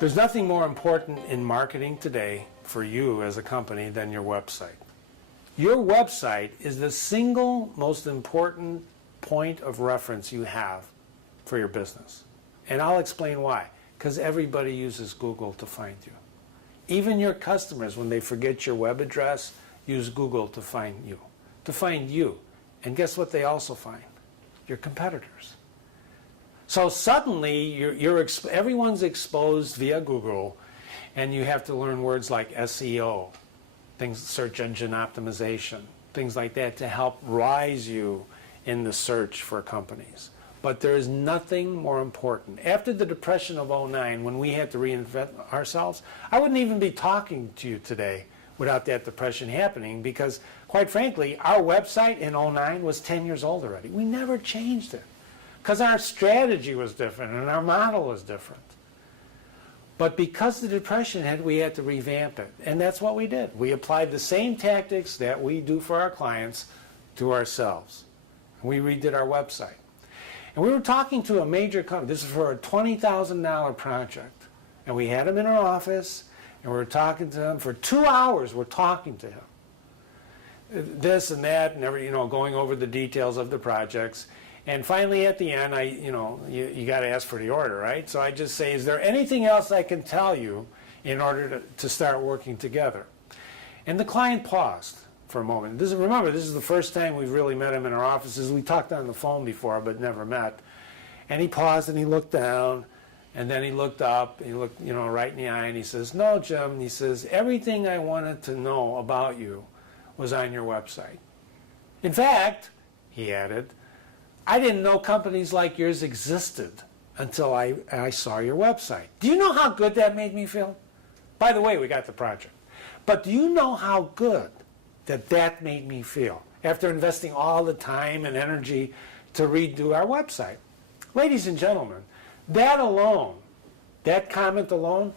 There's nothing more important in marketing today for you as a company than your website. Your website is the single most important point of reference you have for your business. And I'll explain why. Because everybody uses Google to find you. Even your customers, when they forget your web address, use Google to find you. And guess what they also find? Your competitors. So suddenly, everyone's exposed via Google, and you have to learn words like SEO, things, search engine optimization, things like that to help rise you in the search for companies. But there is nothing more important. After the Depression of '09, when we had to reinvent ourselves, I wouldn't even be talking to you today without that depression happening because, quite frankly, our website in '09 was 10 years old already. We never changed it because our strategy was different and our model was different. But because the depression hit, we had to revamp it. And that's what we did. We applied the same tactics that we do for our clients to ourselves. We redid our website. And we were talking to a major company. This is for a $20,000 project. And we had him in our office, and we were talking to him. For 2 hours, we're talking to him. This and that, and going over the details of the projects. And finally, at the end, you got to ask for the order, right? So I just say, is there anything else I can tell you in order to start working together? And the client paused for a moment. Remember, this is the first time we've really met him in our offices. We talked on the phone before, but never met. And he paused and he looked down, and then he looked up, and he looked, right in the eye, and he says, "No, Jim," he says, "everything I wanted to know about you was on your website. In fact," he added, "I didn't know companies like yours existed until I saw your website." Do you know how good that made me feel? By the way, we got the project. But do you know how good that made me feel after investing all the time and energy to redo our website? Ladies and gentlemen, that alone, that comment alone,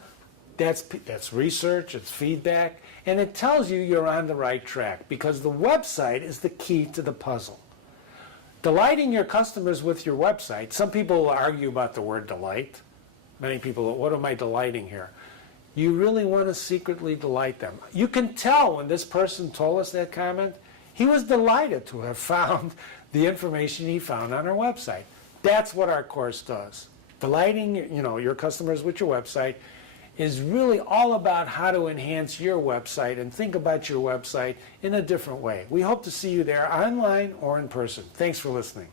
that's research, it's feedback, and it tells you you're on the right track because the website is the key to the puzzle. Delighting your customers with your website. Some people will argue about the word delight. Many people, what am I delighting here? You really want to secretly delight them. You can tell when this person told us that comment, he was delighted to have found the information he found on our website. That's what our course does. Delighting your customers with your website is really all about how to enhance your website and think about your website in a different way. We hope to see you there online or in person. Thanks for listening.